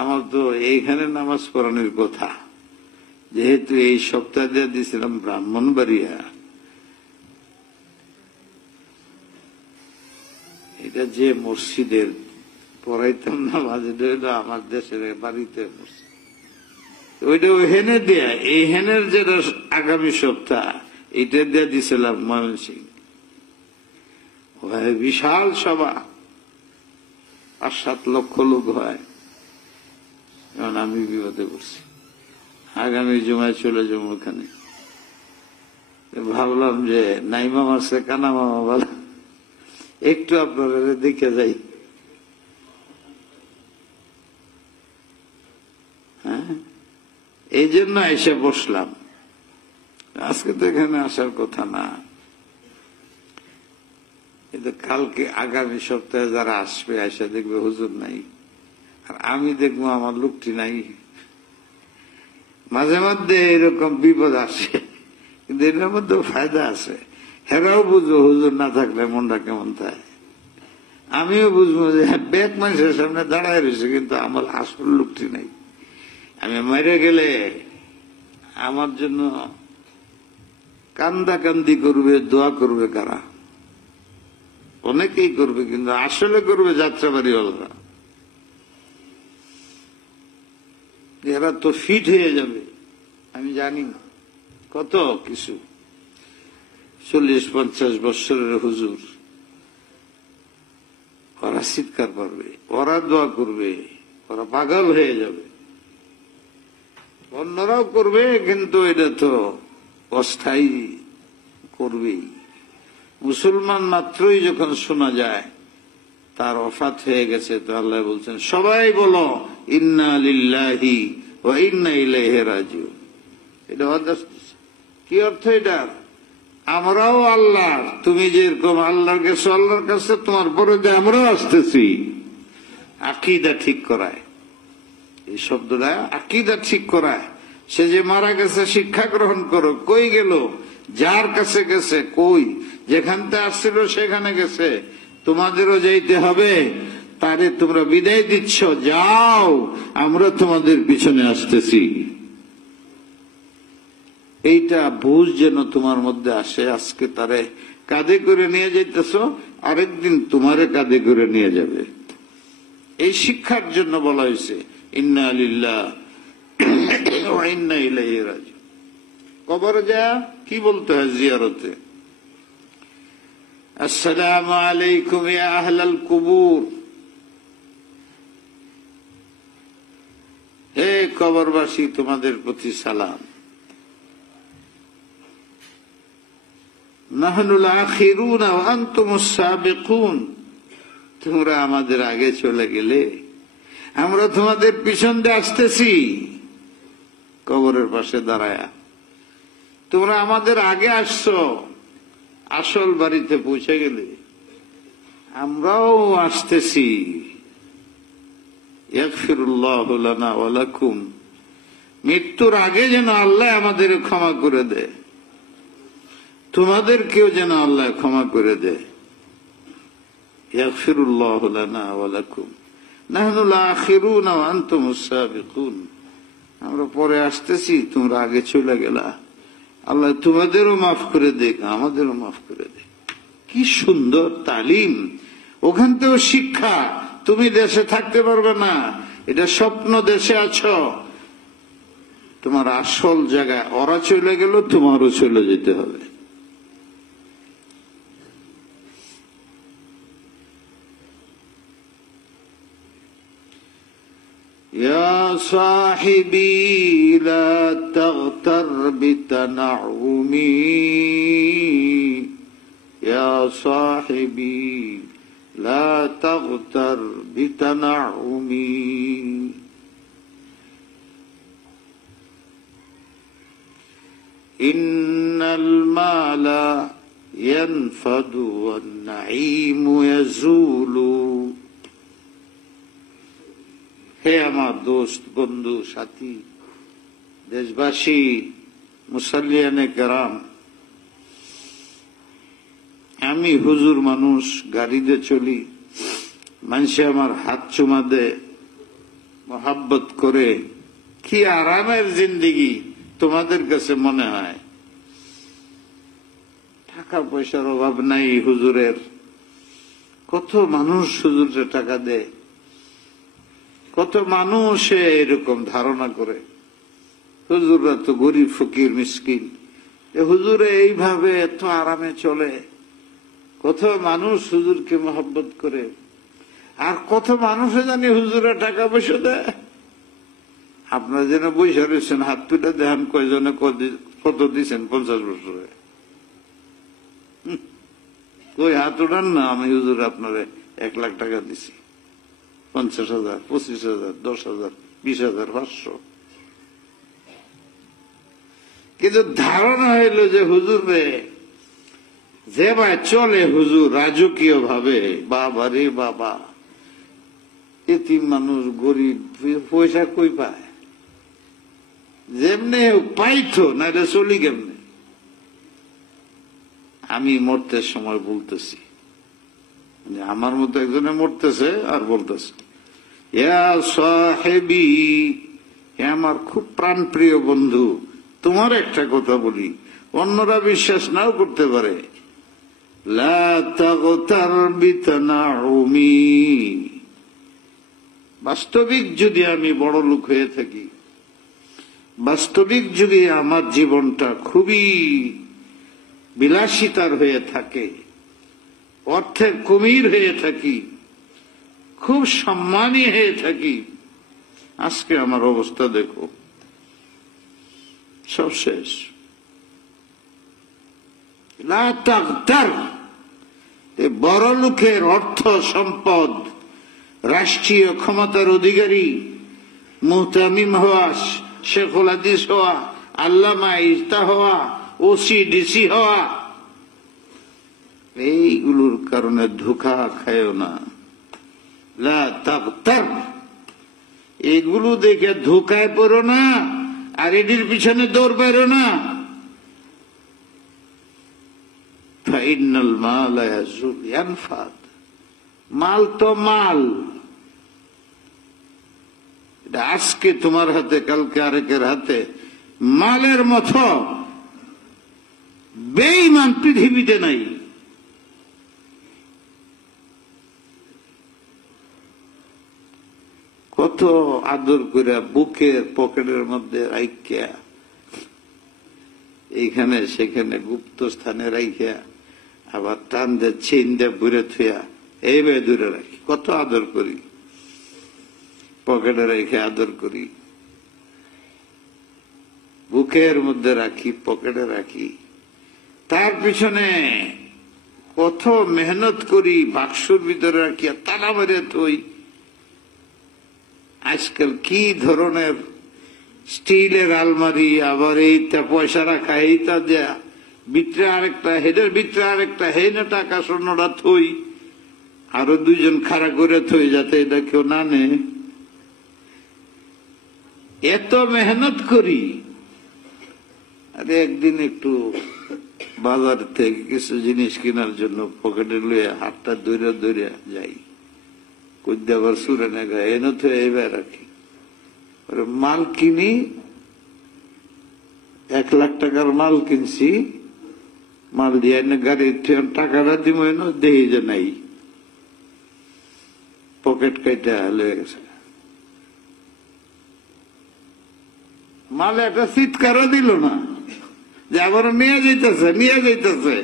আমার তো এইখানে নামাজ পড়ানোর কথা, যেহেতু এই সপ্তাহ দিয়ে দিয়েছিলাম ব্রাহ্মণবাড়িয়া, এটা যে মসজিদের পড়াইতাম নামাজ, এটা হইল আমার দেশের বাড়িতে মসজিদ, ওইটা ওই হেনে দেয়া, এই হেনের যেটা আগামী সপ্তাহ এইটা দিয়ে দিয়েছিলাম ময়মনসিং। বিশাল সভা, 5-7 লক্ষ লোক হয়। কারণ আমি বিপদে পড়ছি, আগামী জুমায় চলে যাবো ওখানে। ভাবলাম যে নাইমা মারছে কানা মামা বলা, একটু আপনারা দেখে যাই। হ্যাঁ, এই জন্য এসে বসলাম। আজকে তো এখানে আসার কথা না, কিন্তু কালকে আগামী সপ্তাহে যারা আসবে এসে দেখবে হুজুর নাই, আর আমি দেখবো আমার লোকটি নাই। মাঝে মধ্যে এরকম বিপদ আসে, কিন্তু এর মধ্যে ফায়দা আছে। হেরাও বুঝবো হুজুর না থাকলে মনটা কেমন থাকে, আমিও বুঝবো যে ব্যাক মানুষের সামনে দাঁড়ায় রয়েছে, কিন্তু আমার আসল লোকটি নাই। আমি মেরে গেলে আমার জন্য কান্দাকান্দি করবে, দোয়া করবে কারা? অনেকেই করবে, কিন্তু আসলে করবে যাত্রাবাড়িওয়ালারা। এরা তো ফিট হয়ে যাবে, আমি জানি কত কিছু। 40-50 বৎসরের হুজুর, ওরা চিৎকার করবে, ওরা দোয়া করবে, ওরা পাগল হয়ে যাবে, অন্যরাও করবে, কিন্তু এটা তো অস্থায়ী করবেই। মুসলমান মাত্রই যখন শোনা যায় তার ওফাত হয়ে গেছে, তো আল্লাহ বলছেন সবাই বলো ইন্না লিল্লাহি ওয়া ইন্না ইলাইহি রাজিউন। এটা কি অর্থ? এটা আমরাও আল্লাহর, তুমি যেরকম আল্লাহর কাছে, আল্লাহর কাছে তোমার পরে আমরাও আসতেছি। আকীদা ঠিক করায়, এই শব্দটা আকীদা ঠিক করায়। সে যে মারা গেছে শিক্ষা গ্রহণ করো, কই গেল? যার কাছে গেছে, কই যেখান থেকে আসছিল সেখানে গেছে, তোমাদেরও যাইতে হবে। তারে তোমরা বিদায় দিচ্ছ, যাও, আমরা তোমাদের পিছনে আসতেছি। এইটা বুঝ যেন তোমার মধ্যে আসে। আজকে তারে কাঁধে করে নিয়ে যাইতেছ, আরেকদিন তোমারে কাঁধে করে নিয়ে যাবে। এই শিক্ষার জন্য বলা হয়েছে ইন্না লিল্লাহি ওয়া ইন্না ইলাইহি রাজিউন। কবরে যা কি বলতে হয় জিয়ারতে? আসসালামু আলাইকুম ইয়া আহলাল কুবুর, হে কবরবাসী তোমাদের প্রতি সালাম। নাহনুল আখিরুনা ওয়া আনতুমুস সাবিকুন, তোমরা আমাদের আগে চলে গেলে আমরা তোমাদের পিছন দিয়ে আসতেছি। কবরের পাশে দাঁড়ায়া তোমরা আমাদের আগে আসছো, আসল বাড়িতে পৌঁছে গেলে আমরাও আসতেছি। ইয়াগফিরুল্লাহু লানা ওয়া লাকুম, মৃত্যুর আগে যেন আল্লাহ আমাদের ক্ষমা করে দেয়, তোমাদেরকেও যেন আল্লাহ ক্ষমা করে দেয়। ইয়াগফিরুল্লাহু লানা ওয়া লাকুম নাহনুল আখিরুনা ওয়া আনতুমুস সাবিকুন, আমরা পরে আসতেছি, তোমরা আগে চলে গেলা, আল্লাহ তোমাদেরও মাফ করে দেখ, আমাদেরও মাফ করে দেখ। কি সুন্দর তালিম, ওখান থেকেও শিক্ষা। তুমি দেশে থাকতে পারবে না, এটা স্বপ্ন দেশে আছো, তোমার আসল জায়গায় ওরা চলে গেল, তোমারও চলে যেতে হবে। يا صاحبي لا تغتر بتنعمي، يا صاحبي لا تغتر بتنعمي، إن المال ينفد والنعيم يزول। হে আমার দোস্ত, বন্ধু, সাথী, দেশবাসী, মুসাল্লিয়ানে কেরাম, আমি হুজুর মানুষ, গাড়িতে চলি, মানুষে আমার হাত চুমা দে, মোহাব্বত করে, কি আরামের জিন্দিগি তোমাদের কাছে মনে হয়। টাকা পয়সার অভাব নাই হুজুরের, কত মানুষ হুজুরে টাকা দেয়, কত মানুষ এরকম ধারণা করে হুজুররা তো গরিব ফকির মিসকিন, হুজুরে এইভাবে এত আরামে চলে। কত মানুষ হুজুরকে মহব্বত করে, আর কত মানুষে জানি হুজুরে টাকা পয়সা দেয়। আপনারা যেন বসে রয়েছেন, হাত তুলে দেখান কয়জনে কত দিচ্ছেন 50 বছরে। কই হাত উঠান না, আমি হুজুর আপনারে 1 লাখ টাকা দিছি, 50,000, 25,000, 10,000, 20,000, 500। কিন্তু ধারণা হইল যে হুজুর যে ভাই চলে হুজুর রাজকীয় ভাবে, বাবা রে বাবা, এতিম মানুষ, গরিব, পয়সা কই পায়, যেমনে পাইতো নাইলে চলি কেমনে। আমি মরতে সময় বলতেছি, আমার মতো একজনে মরতেছে আর বলতেছে, ইয়া সাহেবী, হে আমার খুব প্রাণপ্রিয় বন্ধু, তোমার একটা কথা বলি, অন্যরা বিশ্বাস নাও করতে পারে, লা তাগতার বিতানাউমি, বাস্তবিক যদি আমি বড় লোক হয়ে থাকি, বাস্তবিক যদি আমার জীবনটা খুবই বিলাসিতার হয়ে থাকে, অর্থের কুমির হয়ে থাকি, খুব সম্মানী হয়ে থাকি, আজকে আমার অবস্থা দেখো, সব শেষ। লা তাগতার, বড় লোকের অর্থ সম্পদ, রাষ্ট্রীয় ক্ষমতার অধিকারী, মুহতামিম হওয়া, শেখুল হাদিস হওয়া, আল্লামা ইফতা হওয়া, ওসি ডিসি হওয়া, এইগুলোর কারণে ধোঁকা খায়ও না। লা তাগতার, এগুলো দেখে ধোঁকায় পড়ো না, আর এটির পিছনে দৌড় পেরো না। ফাইনাল মাল ইয়াজুল ইয়ানফাদ, মাল তো মাল, আজকে তোমার হাতে, কালকে আরেকের হাতে। মালের মতো বেঈমান পৃথিবীতে নাই। কত আদর করে বুকের পকেটের মধ্যে রাইখা, এইখানে সেখানে গুপ্ত স্থানে রাইখা আবার টান দিয়ে চেন দিয়ে ঘুরে থুয়া এইভাবে দূরে রাখি। কত আদর করি, পকেটে রেখে আদর করি, বুকের মধ্যে রাখি, পকেটে রাখি। তার পিছনে কত মেহনত করি, বাক্সর ভিতরে রাখি, তালা মেরে থই। আজকাল কি ধরনের স্টিলের আলমারি, আবার এইটা পয়সা রাখা, এইটা দেয়া, ভিতরে আরেকটা, হেডের ভিতরে আরেকটা, হে না টাকা স্বর্ণটা থই, আরো দুইজন খাড়া করে থই যাতে এটা কেউ না নে। এত মেহনত করি। আরে একদিন একটু বাজার থেকে কিছু জিনিস কেনার জন্য পকেটে লইয়া হাতটা দৌড়ে দৌড়ে যাই, কইতে আবার সুরে নেগা এনে তো এইবার রাখি। মাল কিনি, 1 লাখ টাকার মাল কিনছি, মাল দিয়ে গাড়ি টাকাটা দিব দেখি যে নাই, পকেট কাইটা লয়ে গেছে। মাল একটা চিৎকারও দিল না যে আবার নিয়ে যাইতেছে, নিয়ে যাইতেছে।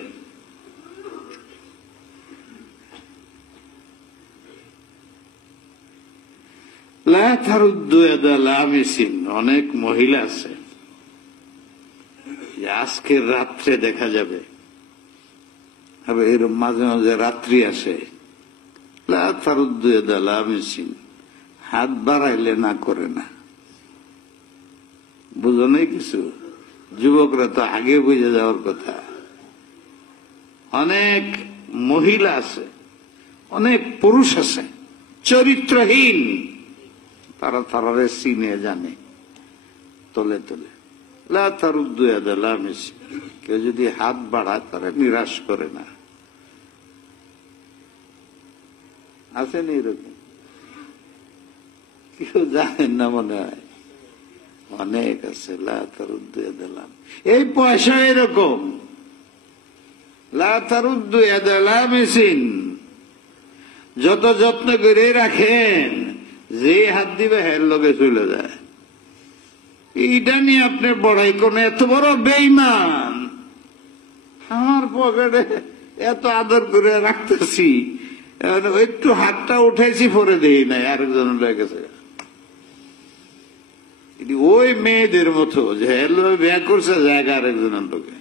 অনেক মহিলা আছে আজকের রাত্রে দেখা যাবে, এরকম মাঝে মাঝে রাত্রি আসে, হাত বাড়াইলে না করে না। বুঝো নাই কিছু? যুবকরা তো আগে বুঝে যাওয়ার কথা। অনেক মহিলা আছে, অনেক পুরুষ আছে চরিত্রহীন, তারা তারারে চিনে জানে তলে তলে। কেউ যদি হাত বাড়ায় তারা নিরাশ করে না। আছেন এরকম? কেউ জানেন না মনে হয়, অনেক আছে। এই পয়সা এরকম, যত যত্ন করে রাখেন, যে হাত দিবে হের লগে চলে যায়। এইটা নিয়ে আপনি বড়াই কোন এত বড় বেঈমান। আমার পকেটে এত আদর করে রাখতেছি, একটু হাতটা উঠেছি পরে দেই নাই, আরেকজন লেগেছে। ওই মেয়েদের মতো যে বিয়ে করছে জায়গা আরেকজনের লোকে।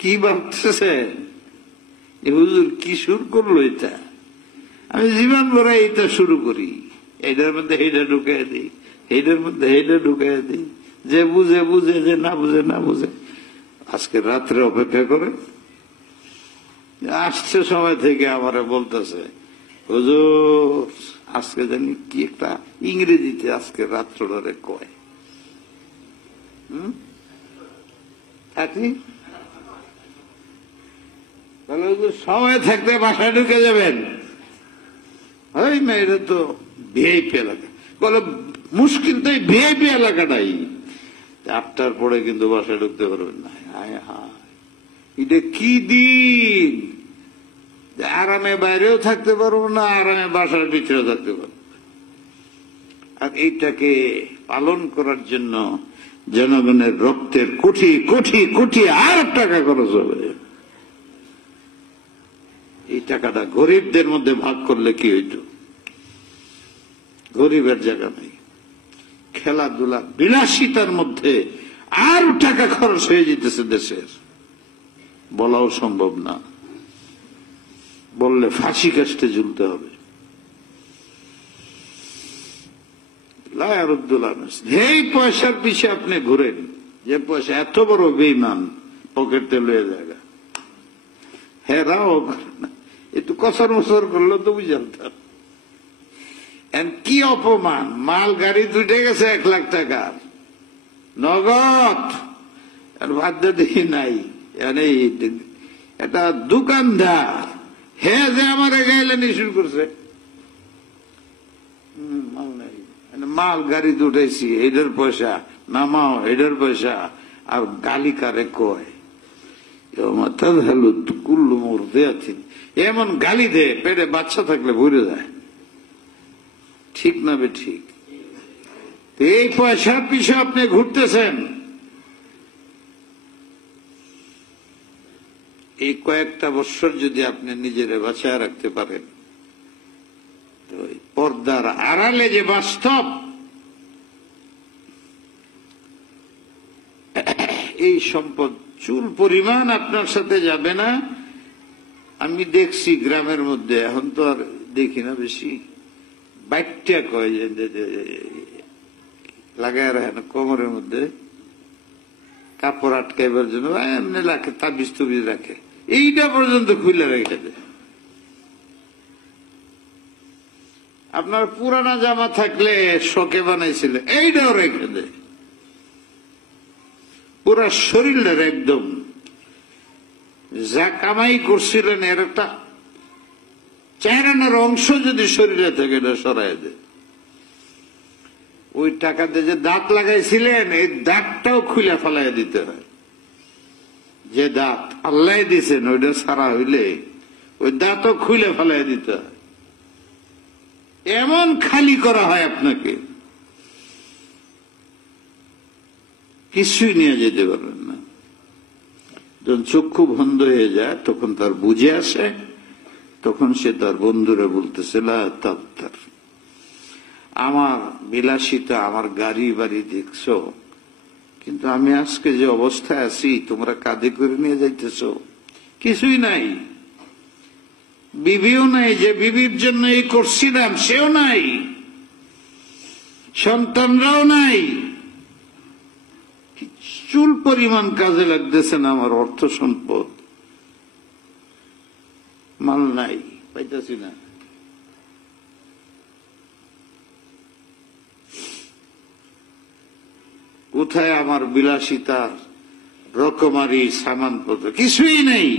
কি ভাবতেছেন হুজুর? কি শুরু করলো এটা? আমি জীবন ভরে এটা শুরু করি, এটার মধ্যে এইটা ঢুকাই দিই, এইটার মধ্যে এইটা ঢুকাই দিই। যে বুঝে বুঝে, যে না বুঝে না বুঝে। আজকে রাত্রে অপেক্ষা করে আসছে সময় থেকে আমারে বলতেছে, হুজুর আজকে জানি কি একটা ইংরেজিতে আজকে রাত্রে কয়, থাকি তাহলে সময় থাকতে বাসায় ঢুকে যাবেন। ওই মেয়েরা তো ভিআইপি এলাকা, বলে মুশকিল তো এই ভিআইপি এলাকাটাই। 8টার পরে কিন্তু বাসায় ঢুকতে পারবেন না। হায় হায়, এটা কি দিন! আরামে বাইরেও থাকতে পারবো না, আরামে বাসার ভিতরেও থাকতে পারবো। আর এইটাকে পালন করার জন্য জনগণের রক্তের কোটি কোটি কোটি আর টাকা খরচ হবে। এই টাকাটা গরিবদের মধ্যে ভাগ করলে কি হইত? গরিবের জায়গা নেই। খেলাধুলা বিলাসিতার মধ্যে আর টাকা খরচ হয়ে যেতেছে দেশের, বলাও সম্ভব না। বললে ফাঁসি কাস্টে ঝুলতে হবে। এই পয়সার পিছিয়ে আপনি ঘুরেন, যে পয়সা এত বড় বেঈমান পকেটে লয়ে জায়গা, হেরাও একটু কসর মসর করলো তো বুঝালতাম। কি অপমান! মাল গাড়ি দুটে গেছে 1 লাখ টাকার নগদ, আর বাধ্য দেখি নাই। এটা দোকানদার, হে যে আমার গাইলেনি শুরু করছে, মাল নাই, মাল গাড়ি উঠেছি, এটার পয়সা নামাও, এটার পয়সা। আর গালি কারে কয়, এমন গালি দে পেটে বাচ্চা থাকলে ভরে যায়। ঠিক না বে ঠিক? এই পয়সার পিছনে আপনি ঘুরতেছেন, এই কয়েকটা বছর যদি আপনি নিজেরে বাঁচায় রাখতে পারেন, তো পর্দার আড়ালে যে বাস্তব, এই সম্পদ চুল পরিমাণ আপনার সাথে যাবে না। আমি দেখছি গ্রামের মধ্যে, এখন তো আর দেখি না বেশি, বাইটটা কয় যে লাগায় রাখে না কোমরের মধ্যে কাপড় আটকাইবার জন্য, এমনি রাখে, তাবিজ তুবিজ রাখে, এইটা পর্যন্ত খুলে রেখে দেয়। আপনার পুরানা জামা থাকলে শোকে বানাইছিল, এইটাও রেখে দেয়। পুরা শরীরের একদম যা কামাই করছিলেন এর একটা চেহারানোর অংশ যদি শরীরে থেকে এটা সরাই দেয়। ওই টাকাতে যে দাঁত লাগাইছিলেন, এই দাঁতটাও খুলে ফেলাই দিতে হয়। যে দাঁত আল্লাহ দিছেন ওইটা সারা হইলে ওই দাঁতও খুলে ফেলাই দিতে হয়। এমন খালি করা হয় আপনাকে, কিছুই নিয়ে যেতে পারবেন না। যখন চক্ষু বন্ধ হয়ে যায় তখন তার বুঝে আসে, তখন সে তার বন্ধুরা বলতেছে, আমার বিলাসিতা, আমার গাড়ি বাড়ি দেখছো, কিন্তু আমি আজকে যে অবস্থায় আছি তোমরা কাঁধে করে নিয়ে যাইতেছ, কিছুই নাই। বিবিও নাই, যে বিবির জন্য এই করছিলাম সেও নাই, সন্তানরাও নাই, চুল পরিমাণ কাজে লাগতেছে না আমার অর্থ সম্পদ, মাল নাই, পাইতেছি না। কোথায় আমার বিলাসিতার রকমারি সামানপত্র? কিছুই নেই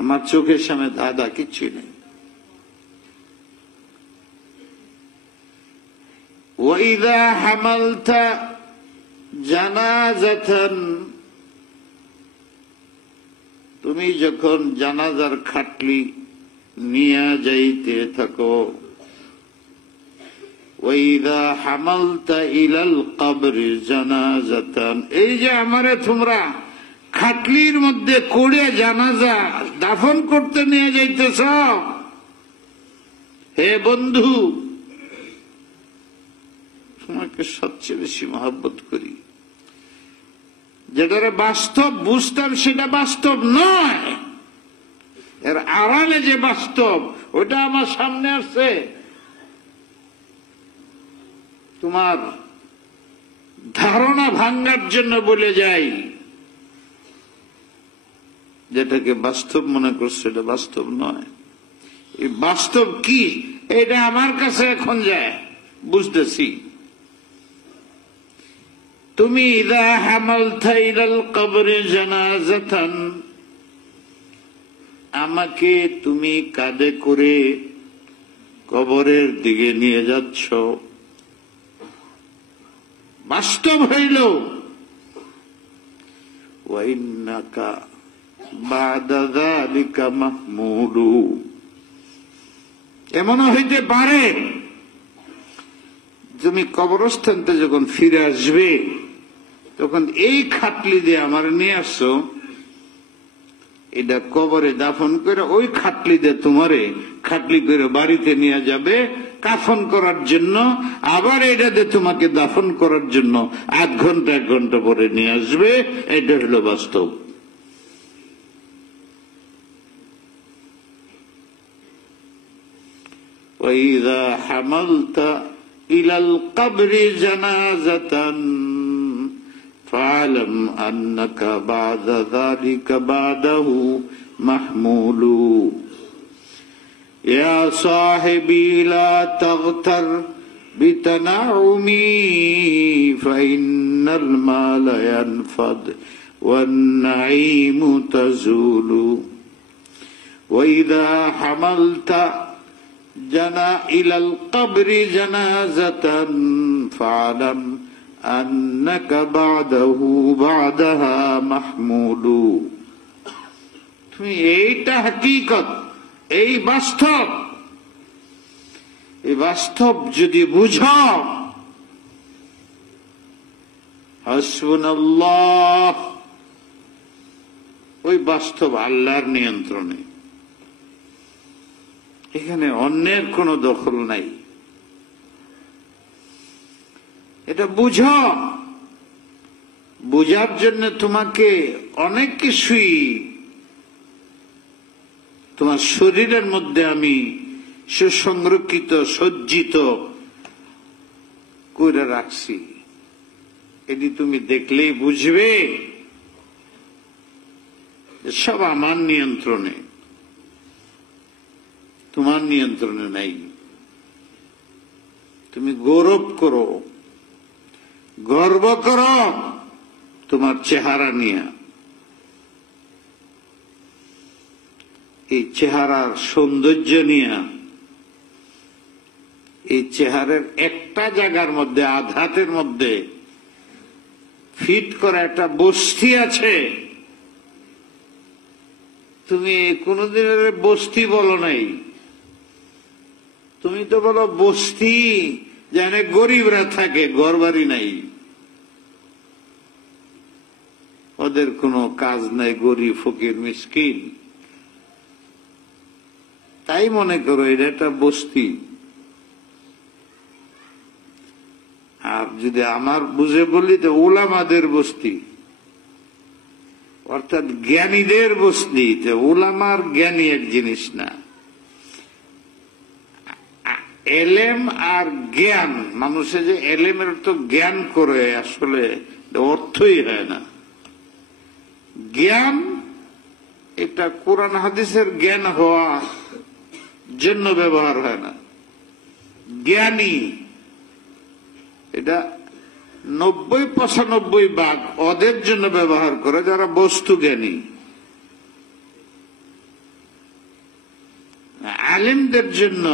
আমার চোখের সামনে, দাদা কিছুই নেই। ওয়াইদা হামালতা জানাজাতান, তুমি যখন জানাজার খাটলি নিয়ে যাইতে থাকো, ওয়াইদা হামালতা ইলাল কবরি জানাজাতান, এই যে আমারে তোমরা খাটলির মধ্যে করে জানাজা দাফন করতে নিয়ে যাইতেছ, হে বন্ধু, তোমাকে সবচেয়ে বেশি মহব্বত করি। যেটারে বাস্তব বুঝতাম সেটা বাস্তব নয়, এর আড়ালে যে বাস্তব ওটা আমার সামনে আসছে। তোমার ধারণা ভাঙার জন্য বলে যাই, যেটাকে বাস্তব মনে করছে এটা বাস্তব নয়। এই বাস্তব কি এটা আমার কাছে এখন যায় বুঝতেছি। তুমি ইদা হামালতা ইলাল কবরি জানাজাতান, আমাকে তুমি কাঁধে করে কবরের দিকে নিয়ে যাচ্ছ, বাস্তব হইল ওয়া ইন্নাকা বাদা যালিকা মাহমুলু, এমনও হইতে পারে তুমি কবরস্থানতে যখন ফিরে আসবে তখন এই খাটলি দিয়ে আমার নিয়ে আসছো, এটা কবরে দাফন করে ওই খাটলি দিয়ে তোমারে খাটলি করে বাড়িতে নিয়ে যাবে কাফন করার জন্য, আবার এটা দিয়ে তোমাকে দাফন করার জন্য 8 ঘন্টা 1 ঘন্টা পরে নিয়ে আসবে। এটা হলো বাস্তব। وَإِذَا حَمَلْتَ إِلَى الْقَبْرِ جَنَازَةً فَاعْلَمْ أَنَّكَ بَعْدَ ذَلِكَ بَعْدَهُ مَحْمُولٌ يَا صَاحِبِي لَا تَغْتَرْ بِتَنَعُّمِي فَإِنَّ الْمَالَ يَنْفَدُ وَالنَّعِيمُ تَزُولُ وَإِذَا حَمَلْتَ إلى القبر جنازة فاعلم أنك بعدها محمول। তুমি এইটা হাকিকত, এই বাস্তব, এই বাস্তব যদি বুঝো, হাসবুনাল্লাহ ওই বাস্তব আল্লাহর নিয়ন্ত্রণে। এখানে অন্যের কোনো দখল নাই। এটা বুঝো। বুঝার জন্য তোমাকে অনেক কিছুই তোমার শরীরের মধ্যে আমি সুসংরক্ষিত সজ্জিত করে রাখছি। এটি তুমি দেখলেই বুঝবে সব আমার নিয়ন্ত্রণে, তোমার নিয়ন্ত্রণে নাই। তুমি গৌরব করো, গর্ব করো তোমার চেহারা নিয়ে। এই চেহারার সৌন্দর্য নিয়ে, এই চেহারার একটা জায়গার মধ্যে আঘাতের মধ্যে ফিট করা একটা বস্তি আছে। তুমি কোনদিনের বস্তি বলো নাই, তুমি তো বলো বস্তি, যেখানে গরিবরা থাকে, ঘরবাড়ি নাই, ওদের কোনো কাজ নাই, গরিব ফকির মিসকিন, তাই মনে করো এটা একটা বস্তি। আর যদি আমার বুঝে বলি তো উলামাদের বস্তি, অর্থাৎ জ্ঞানীদের বস্তি। তো উলামার জ্ঞানী এক জিনিস না। এলেম আর জ্ঞান, মানুষে যে এলেমের তো জ্ঞান করে, আসলে অর্থই হয় না। জ্ঞান এটা কোরআন হাদিসের জ্ঞান হওয়া জন্য ব্যবহার হয় না। জ্ঞানী এটা 90-95 ভাগ ওদের জন্য ব্যবহার করে যারা বস্তু জ্ঞানী। আলেমদের জন্য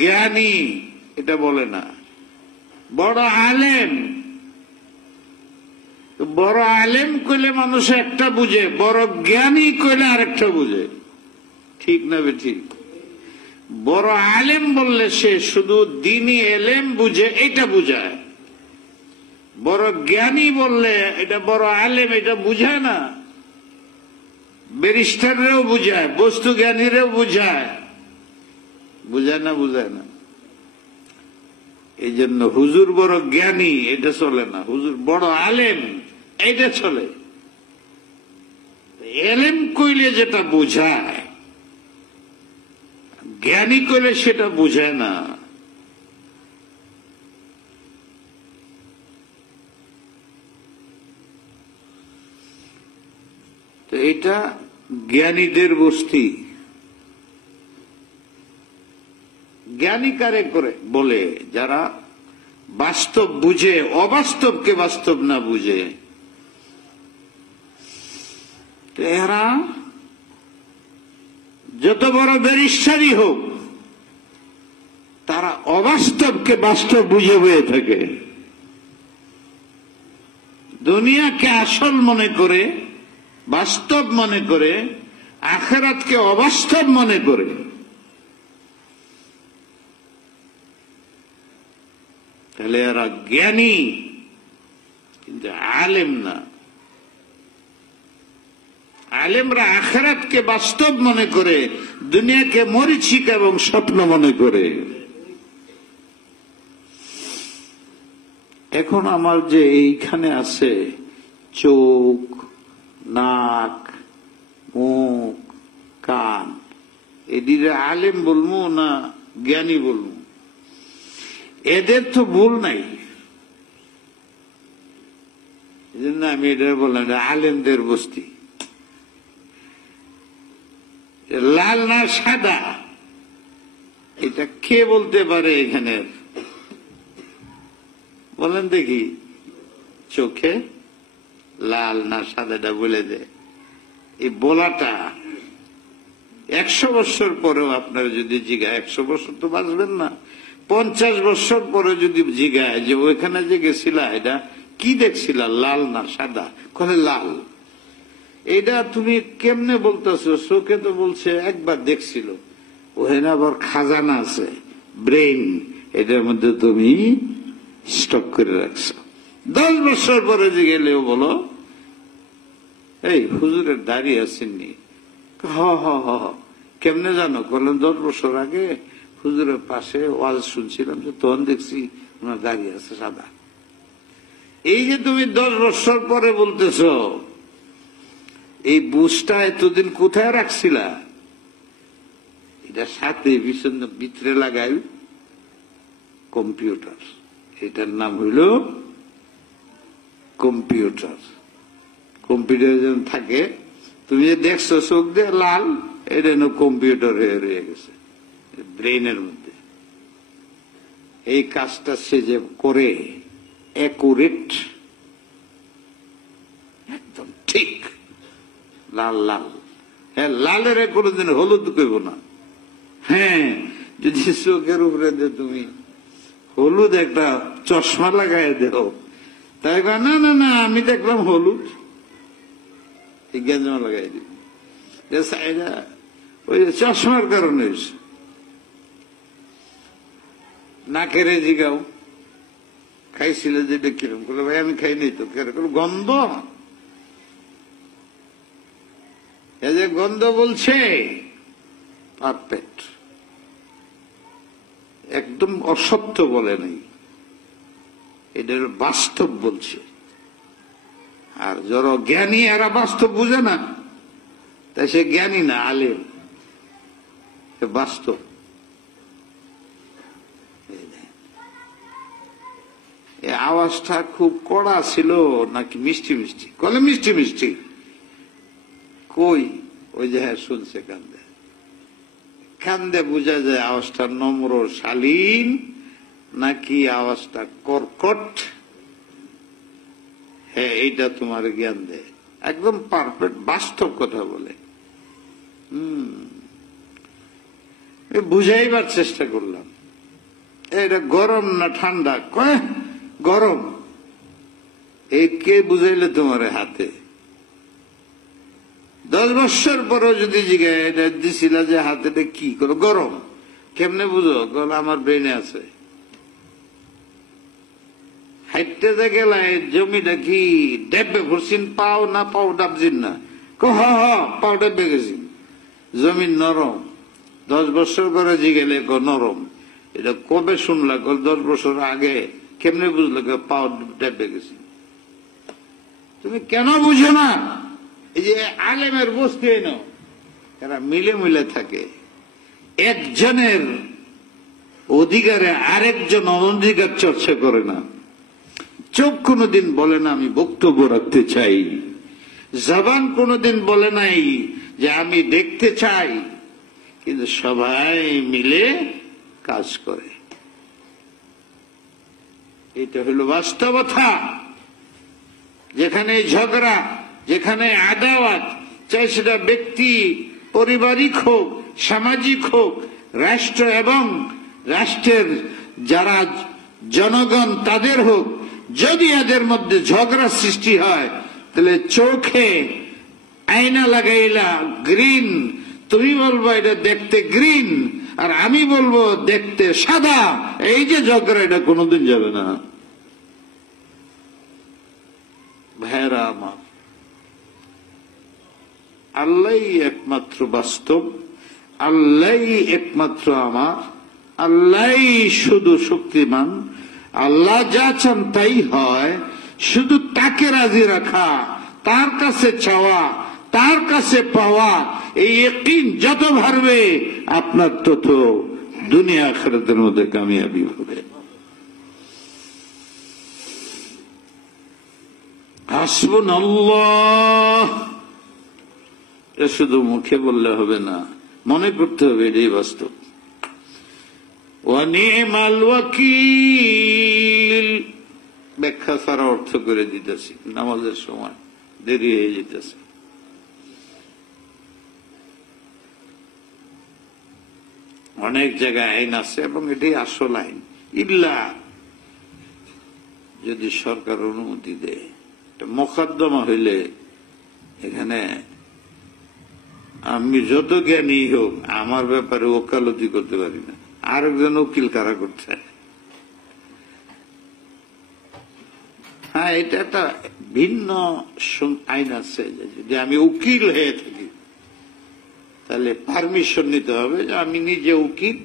জ্ঞানী এটা বলে না। বড় আলেম, বড় আলেম কইলে মানুষ একটা বুঝে, বড় জ্ঞানী কইলে আরেকটা বুঝে। ঠিক না ঠিক? বড় আলেম বললে সে শুধু দ্বীনি এলেম বুঝে, এটা বুঝায়। বড় জ্ঞানী বললে এটা বড় আলেম এটা বুঝায় না। ব্যারিস্টাররাও বুঝায়, বস্তু জ্ঞানীরাও বুঝায়, বুঝায় না? বুঝায় না। এই জন্য হুজুর বড় জ্ঞানী এটা চলে না, হুজুর বড় আলেম এটা চলে। এলেম কইলে যেটা বুঝায়, জ্ঞানী কইলে সেটা বুঝায় না। তো এটা জ্ঞানীদের বস্তি। জ্ঞানী কারে করে বলে? যারা বাস্তব বুঝে, অবাস্তবকে বাস্তব না বুঝে। এরা যত বড় ব্যারিস্টারই হোক, তারা অবাস্তবকে বাস্তব বুঝে হয়ে থাকে। দুনিয়াকে আসল মনে করে, বাস্তব মনে করে, আখিরাতকে অবাস্তব মনে করে। তাহলে এরা জ্ঞানী, কিন্তু আলেম না। আলেমরা আখিরাতকে বাস্তব মনে করে, দুনিয়াকে মরীচিকা এবং স্বপ্ন মনে করে। এখন আমার যে এইখানে আছে চোখ, নাক, মুখ, কান, এদিকে আলেম বলবো না জ্ঞানী বলবো? এদের তো ভুল নাই, এজন্য আমি এটা বললাম আলেমদের বস্তি। লাল না সাদা এটা কে বলতে পারে এখানে? বলেন দেখি, চোখে লাল না সাদাটা বলে দে। এই বলাটা 100 বছর পরেও আপনারা যদি জিগায়, 100 বছর তো বাঁচবেন না, 50 বছর পরে যদি জিগায় যে ওইখানে যে গেছিলা এটা কি দেখছিলা, লাল না সাদা? কলে লাল। এটা তুমি কেমনে বলতেছো? চোখে তো বলছে একবার দেখছিল। ওখানে আবার খাজানা আছে, ব্রেইন, এটার মধ্যে তুমি স্টক করে রাখছো। 10 বছর পরে যে গেলেও বলো এই হুজুরের দাড়ি আসেননি? হ হ হ হ। কেমনে জানো? বললেন 10 বছর আগে হুজুরের পাশে ওয়াজ শুনছিলাম, যে তখন দেখছি ওনার দাড়ি আছে সাদা। এই যে তুমি 10 বছর পরে বলতেছ, এই বুঝটা এতদিন কোথায় রাখছিলা? এটা সাথে ভিতরে লাগাই কম্পিউটার। এটার নাম হইল কম্পিউটার। কম্পিউটার যেন থাকে, তুমি যে দেখছো চোখ দিয়ে লাল, এটা কম্পিউটার হয়ে রয়ে গেছে ব্রেইনের মধ্যে। এই কাজটা সে যে করে অ্যাকুরেট, একদম ঠিক লাল লাল। হ্যাঁ, লালের কোনোদিন হলুদ করব না। হ্যাঁ, যদি চোখের উপরে তুমি হলুদ একটা চশমা লাগাই দেও, তাই না না না আমি দেখলাম হলুদ, গেঞ্জামা লাগাই দিই। ওই চশমার কারণে হয়েছে। নাকেরে জিগাও খাইছিল যেটা কিরম করে, ভাই আমি খাই নাই তো, কেরকম গন্ধ। এ যে গন্ধ বলছে পারফেক্ট, একদম অসত্য বলে নাই, এটা বাস্তব বলছে। আর যারা জ্ঞানী এরা বাস্তব বুঝে না, তাই সে জ্ঞানী না, আলেম। বাস্তব। এই আওয়াজটা খুব কড়া ছিল নাকি মিষ্টি মিষ্টি? কলে মিষ্টি মিষ্টি। কই ওই যে হ্যাঁ শুনছে কান্দে, কান্দে বোঝা যায় আওয়াজটা নম্র শালীন নাকি আওয়াজটা কর্কট। হ্যাঁ, এইটা তোমার জ্ঞান দেয়, একদম পারফেক্ট বাস্তব কথা বলে। বুঝাইবার চেষ্টা করলাম এটা গরম না ঠান্ডা, কয় গরম। এই কে বুঝাইলে তোমার হাতে? 10 বছর পরও যদি জিজ্ঞাসা এটা দিছিল যে হাতে কি করো, গরম, কেমনে বুঝো? আমার ব্রেনে আছে। হাইটে যে গেলাই জমিটা কি ডেবে ভরছিন, পাও না পাও ডাবজিন না? হ হ পাও ডেবে গেছি। জমিন নরম। 10 বছর পরে জিগেলে নরম। এটা কবে শুনলা? 10 বছর আগে। কেমনে বুঝলো? পাও ডেবে গেছি। তুমি কেন বুঝো না? এই যে আলেমের বস্তু এনো, এরা মিলে মিলে থাকে। একজনের অধিকারে আরেকজন অনধিকার চর্চা করে না। চোখ কোনোদিন বলে না আমি বক্তব্য রাখতে চাই, জবান কোনোদিন বলে নাই যে আমি দেখতে চাই, কিন্তু সবাই মিলে কাজ করে। এটা হলো বাস্তবতা। যেখানে ঝগড়া, যেখানে আদাওয়াত, চাই সেটা ব্যক্তি পারিবারিক হোক, সামাজিক হোক, রাষ্ট্র এবং রাষ্ট্রের যারা জনগণ তাদের হোক, যদি এদের মধ্যে ঝগড়া সৃষ্টি হয়, তাহলে চোখে আয়না লাগাইলা গ্রিন, তুমি বলবো এটা দেখতে গ্রিন, আর আমি বলবো দেখতে সাদা। এই যে ঝগড়া, এটা কোনোদিন যাবে না। ভাইরা আমার, আল্লাহই একমাত্র বাস্তব, আল্লাহই একমাত্র আমার, আল্লাহই শুধু শক্তিমান। আল্লাহ যা চান তাই হয়। শুধু তাকে রাজি রাখা, তার কাছে চাওয়া, তার কাছে পাওয়া, এই ইয়াকিন যত বাড়বে আপনার তত দুনিয়া আখিরাতের মধ্যে কামিয়াবি হবে। হাসবুনাল্লাহ, এটা শুধু মুখে বললে হবে না, মনে করতে হবে এটাই বাস্তব। ওয়া নি'মাল ওয়াকিল, ব্যাখ্যা ছাড়া অর্থ করে দিতেছি, নামাজের সময় দেরি হয়ে যেতেছে। অনেক জায়গায় আইন আছে এবং এটাই আসল আইন। ইল্লা যদি সরকার অনুমতি দেয়, মোকদ্দমা হইলে এখানে আমি যত জ্ঞানী হোক, আমার ব্যাপারে ওকালতি করতে পারি না। আরেকজন উকিল কারা করতে হয়? হ্যাঁ, এটা একটা ভিন্ন আইন আছে, যে আমি উকিল হয়ে থাকি তাহলে পারমিশন নিতে হবে যে আমি নিজে উকিল,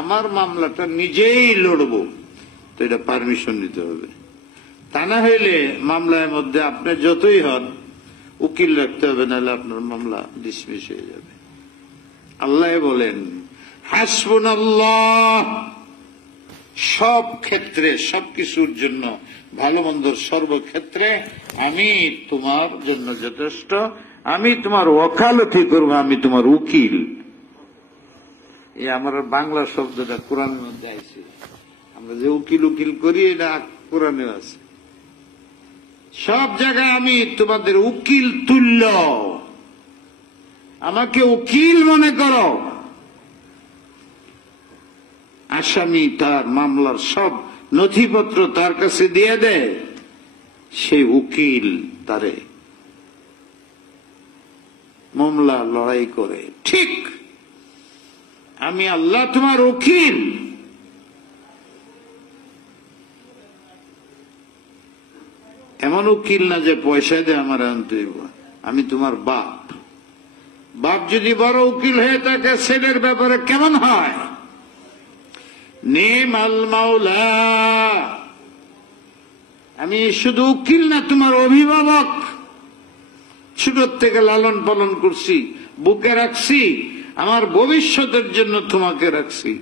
আমার মামলাটা নিজেই লড়বো, তো এটা পারমিশন নিতে হবে। তা না হইলে মামলার মধ্যে আপনি যতই হন উকিল রাখতে হবে, নাহলে আপনার মামলা ডিসমিস হয়ে যাবে। আল্লাহ বলেন হাসবুনাল্লাহ, সব ক্ষেত্রে সবকিছুর জন্য, ভালো মন্দর সর্বক্ষেত্রে আমি তোমার জন্য যথেষ্ট, আমি তোমার ওকালতি করবো, আমি তোমার উকিল। এই আমার বাংলা শব্দটা কোরআনের মধ্যে আছে, আমরা যে উকিল উকিল করি এটা কোরআনে আছে। সব জায়গায় আমি তোমাদের উকিল তুল্য, আমাকে উকিল মনে করো। আসামি তার মামলার সব নথিপত্র তার কাছে দিয়ে দেয়, সেই উকিল তারে মামলা লড়াই করে। ঠিক আমি আল্লাহ তোমার উকিল। এমন উকিল না যে পয়সা দিয়ে আমার আনতে, আমি তোমার বাপ। বাপ যদি বড় উকিল হয়ে থাকে ছেলের ব্যাপারে কেমন হয়? নিমাল মাওলা, আমি শুধু উকিল না, তোমার অভিভাবক। ছোট থেকে লালন পালন করছি, বুকে রাখছি, আমার ভবিষ্যতের জন্য তোমাকে রাখছি।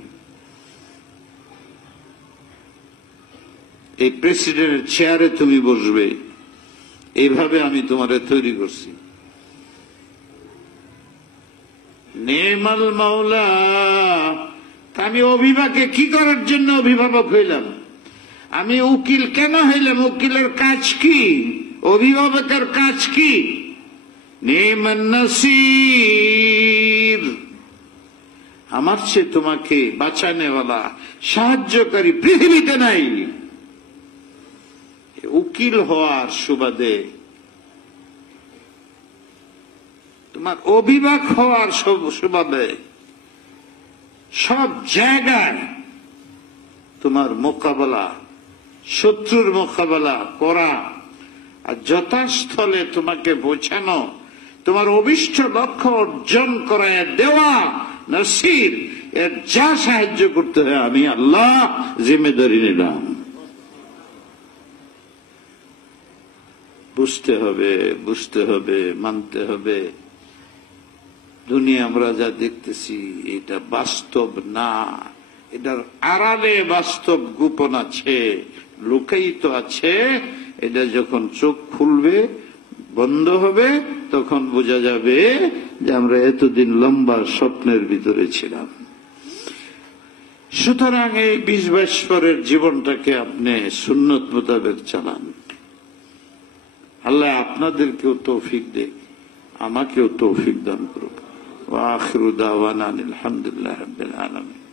এই প্রেসিডেন্টের চেয়ারে তুমি বসবে, এইভাবে আমি তোমারে তৈরি করছি। নিমাল মাওলা, আমি অভিভাবকে কি করার জন্য অভিভাবক হইলাম? আমি উকিল কেন হইলাম? উকিলের কাজ কি? অভিভাবকের কাজ কি? নিমান নাসির, আমার চেয়ে তোমাকে বাঁচানেওয়ালা, সাহায্যকারী পৃথিবীতে নাই। উকিল হওয়ার সুবাদে, তোমার অভিভাবক হওয়ার সুবাদে সব জায়গায় তোমার মোকাবেলা, শত্রুর মোকাবেলা করা, আর যথাস্থলে তোমাকে বোঝানো, তোমার অভিষ্ট লক্ষ্য অর্জন করায় দেওয়া, নাসির, এর যা সাহায্য করতে হয় আমি আল্লাহ জিম্মেদারি নিলাম। বুঝতে হবে, মানতে হবে। দুনিয়া আমরা যা দেখতেছি এটা বাস্তব না, এটার আড়ালে বাস্তব গোপন আছে, লুকায়িত আছে। এটা যখন চোখ খুলবে, বন্ধ হবে, তখন বোঝা যাবে যে আমরা এতদিন লম্বা স্বপ্নের ভিতরে ছিলাম। সুতরাং এই 20-22 পরের জীবনটাকে আপনি সুন্নত মোতাবেক চালান। আল্লাহ আপনাদেরকেও তৌফিক দেখ, আমাকেও তৌফিক দান করুক। ওয়া আখিরু দাওয়ানা আলহামদুলিল্লাহি রাব্বিল আলামিন।